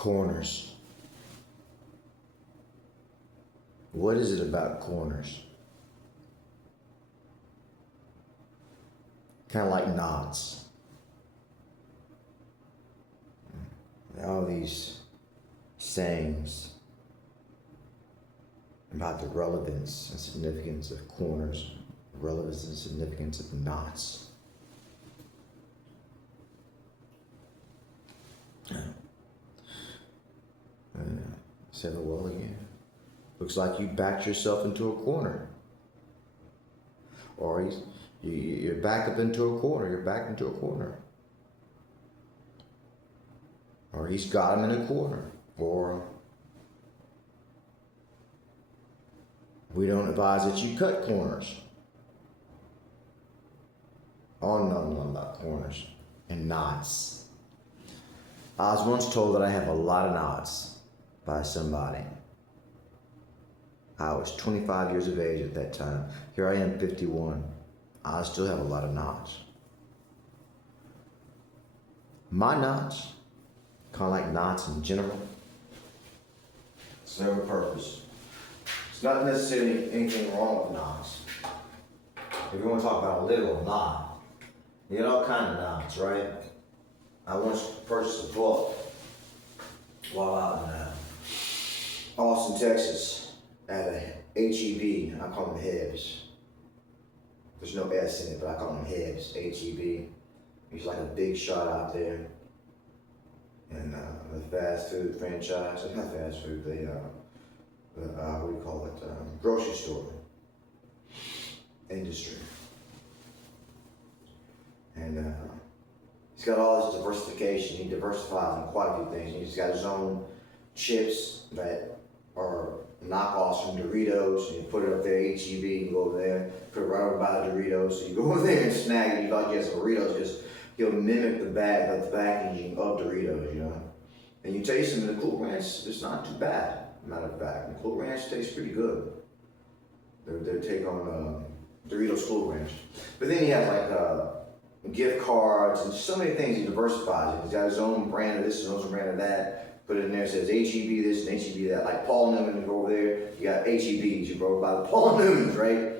Corners. What is it about corners? Kind of like knots. All these sayings about the relevance and significance of corners, relevance and significance of knots. Say the well again. Looks like you backed yourself into a corner. Or you're backed up into a corner. You're backed into a corner. Or he's got him in a corner. Or we don't advise that you cut corners. Oh, no, about corners and knots. I was once told that I have a lot of knots by somebody. I was 25 years of age at that time. Here I am, 51. I still have a lot of knots. My knots, kind of like knots in general, serve a purpose. It's not necessarily anything wrong with knots. If you want to talk about a literal knot, you get all kinds of knots, right? I once purchased a book while out in Austin, Texas, at a HEB. I call them Hebs. There's no S in it, but I call them Hebs, HEB. He's like a big shot out there. And the fast food franchise, not fast food, what do you call it? Grocery store industry. And he's got all this diversification. He diversifies in quite a few things. He's got his own chips that are knockoffs from Doritos. And you put it up there, HEB, you go over there, put it right over by the Doritos. So you go over there and snag it. You thought you had some Doritos, he'll mimic the packaging of Doritos, you know. And you taste them in the Cool Ranch, it's not too bad, matter of fact. The Cool Ranch tastes pretty good. Their take on Doritos Cool Ranch. But then he has like gift cards and so many things he diversifies. He's got his own brand of this, his own brand of that. Put it in there, it says HEB this and HEB that. Like Paul Newman, you go over there, you got HEBs, you go by the Paul Newmans, right?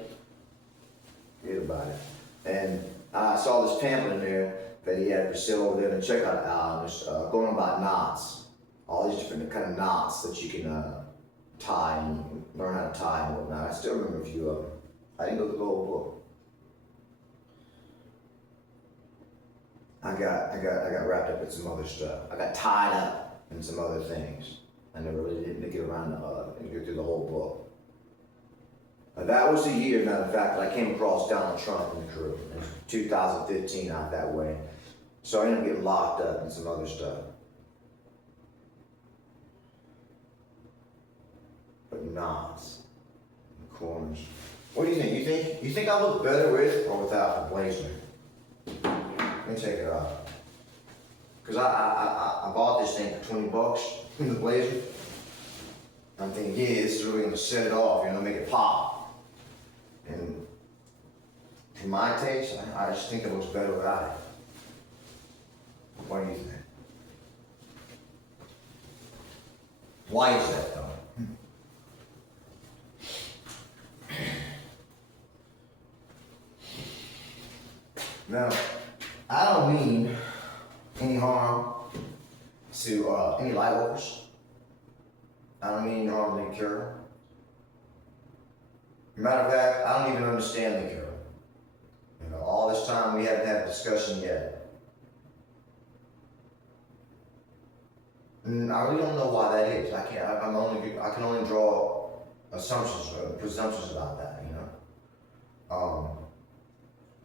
Forget about it. And I saw this pamphlet in there that he had for sale over there in the checkout aisle, going about knots. All these different kind of knots that you can tie and learn how to tie and whatnot. I still remember a few of them. I didn't go through the whole book. I got wrapped up in some other stuff. I got tied up in some other things. I never really didn't get around and get through the whole book. That was the year, matter of fact, that I came across Donald Trump and the crew in 2015 out that way. So I ended up getting locked up in some other stuff. But knots, corners. What do you think? You think I look better with or without the blazer? Let me take it off. Cause I bought this thing for $20, the blazer. I'm thinking, yeah, this is really gonna set it off, you know, make it pop. And for my taste, I just think it looks better without it. What do you think? Why is that though? Now, I don't mean any harm to any light workers. I don't mean any harm to the cure. Matter of fact, I don't even understand the cure. You know, all this time we haven't had a discussion yet. And I really don't know why that is. I can only draw assumptions or presumptions about that, you know.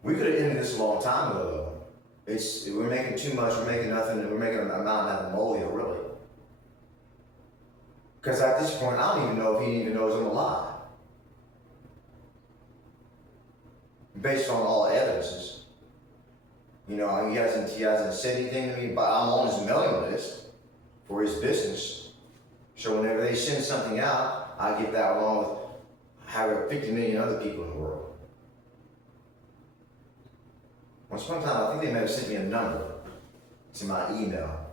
We could have ended this a long time ago though. We're making too much, we're making nothing, and we're making a mountain out of a molehill, really. Because at this point, I don't even know if he even knows I'm alive. Based on all evidences. You know, he hasn't said anything to me, but I'm on his mailing list for his business. So whenever they send something out, I get that along with however 50 million other people in the world. Once upon a time, I think they may have sent me a number to my email.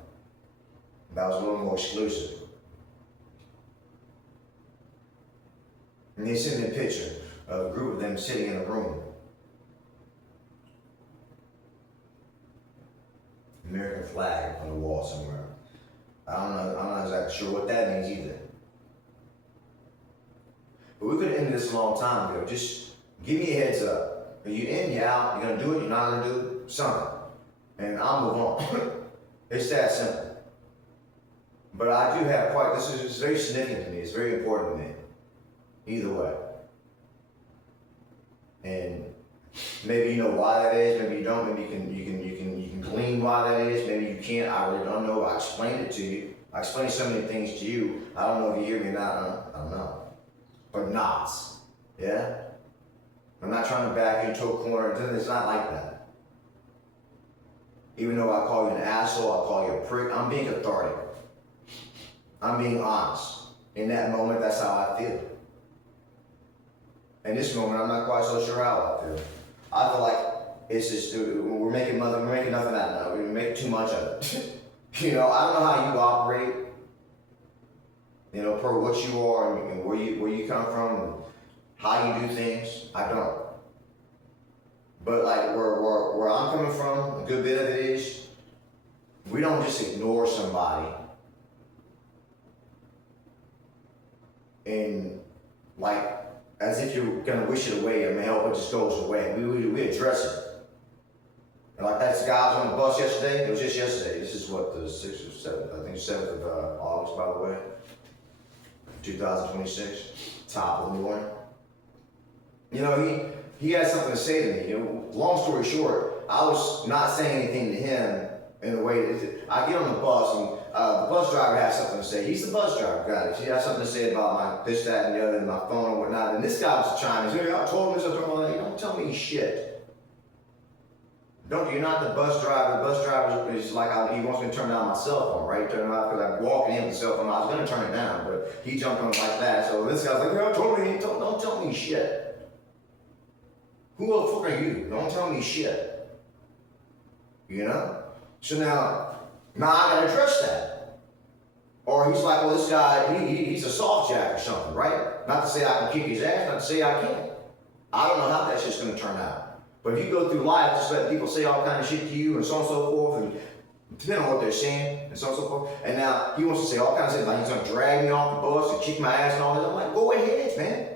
That was a little more exclusive. And they sent me a picture of a group of them sitting in a room. American flag on the wall somewhere. I'm not exactly sure what that means either. But we could have ended this a long time ago. Just give me a heads up. Are you in, you out, you're gonna do it, you're not gonna do it, something. And I'll move on. It's that simple. But I do have this is very significant to me, it's very important to me. Either way. And maybe you know why that is, maybe you don't, maybe you can glean why that is, maybe you can't, I really don't know. I explained it to you. I explained so many things to you. I don't know if you hear me or not, I don't know. But nots, yeah? I'm not trying to back you into a corner, it's not like that. Even though I call you an asshole, I call you a prick, I'm being cathartic. I'm being honest. In that moment, that's how I feel. In this moment, I'm not quite so sure how I feel. I feel like it's just, we're making nothing out of it. We're making too much of it. You know, I don't know how you operate, you know, per what you are and where you come from and how you do things. I don't. But like where I'm coming from, a good bit of it is, we don't just ignore somebody and like as if you're gonna wish it away. I mean, hell, it just goes away. We address it. And like that guy was on the bus yesterday. It was just yesterday. This is what, the 6th or 7th, I think 7th of August, by the way, 2026, top of the morning. You know, he had something to say to me. You know, long story short, I was not saying anything to him in a way that I get on the bus and the bus driver has something to say. He's the bus driver, got it. He has something to say about my this, that, and the other, and my phone and whatnot. And this guy was chiming in. I told him this, I told him that. Don't tell me shit. You're not the bus driver. The bus driver is like, he wants me to turn down my cell phone, right? Turn it off because I'm walking in with the cell phone. I was going to turn it down, but he jumped on it like that. So this guy's like, don't tell me shit. Who the fuck are you? Don't tell me shit. You know? So now I gotta address that. Or he's like, well, this guy, he's a soft jack or something, right? Not to say I can kick his ass, not to say I can't. I don't know how that shit's gonna turn out. But if you go through life just letting people say all kind of shit to you and so on and so forth, and depending on what they're saying and so on and so forth, and now he wants to say all kinds of things, like he's gonna drag me off the bus and kick my ass and all that. I'm like, go ahead, man.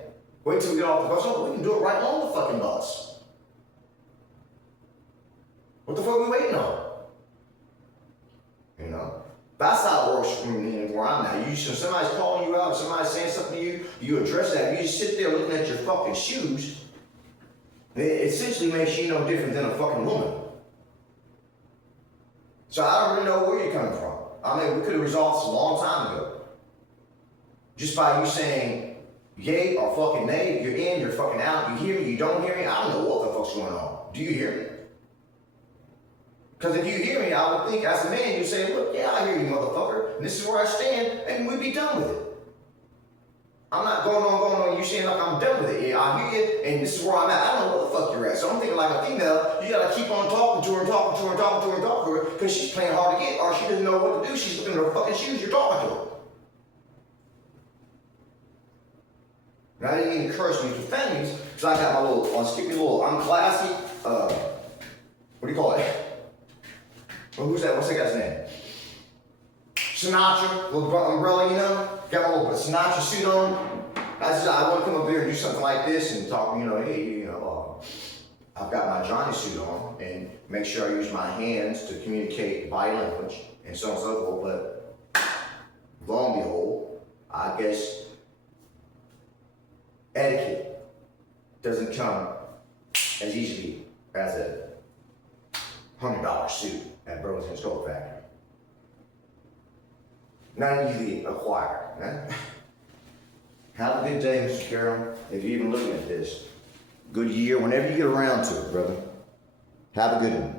Wait till we get off the bus. No, we can do it right on the fucking bus. What the fuck are we waiting on? You know? That's how it works from where I'm at. Somebody's calling you out, somebody's saying something to you, you address that. You just sit there looking at your fucking shoes. It essentially makes you no different than a fucking woman. So I don't really know where you're coming from. I mean, we could have resolved this a long time ago. Just by you saying yay or fucking nay, you're in, you're fucking out, you hear me, you don't hear me, I don't know what the fuck's going on. Do you hear me? Because if you hear me, I would think as a man, you say, look, yeah, I hear you, motherfucker, and this is where I stand, and we'd be done with it. I'm not going on, you saying like I'm done with it. Yeah, I hear you, and this is where I'm at. I don't know where the fuck you're at. So I'm thinking like a female, you gotta keep on talking to her, because she's playing hard to get, or she doesn't know what to do. She's looking at her fucking shoes, you're talking to her. Now, I didn't mean to curse me to families, because I got my little, I'm classy, what do you call it? Well, who's that? What's that guy's name? Sinatra, little umbrella, you know? Got my little Sinatra suit on. I want to come up here and do something like this and talk, you know, hey, you know, I've got my Johnny suit on and make sure I use my hands to communicate body language and so on and so forth. But lo and behold, I guess etiquette doesn't come as easily as a $100 suit at Burlington Skull Factory. Not easily acquired. Huh? Have a good day, Mr. Carroll, if you're even looking at this. Good year, whenever you get around to it, brother. Have a good one.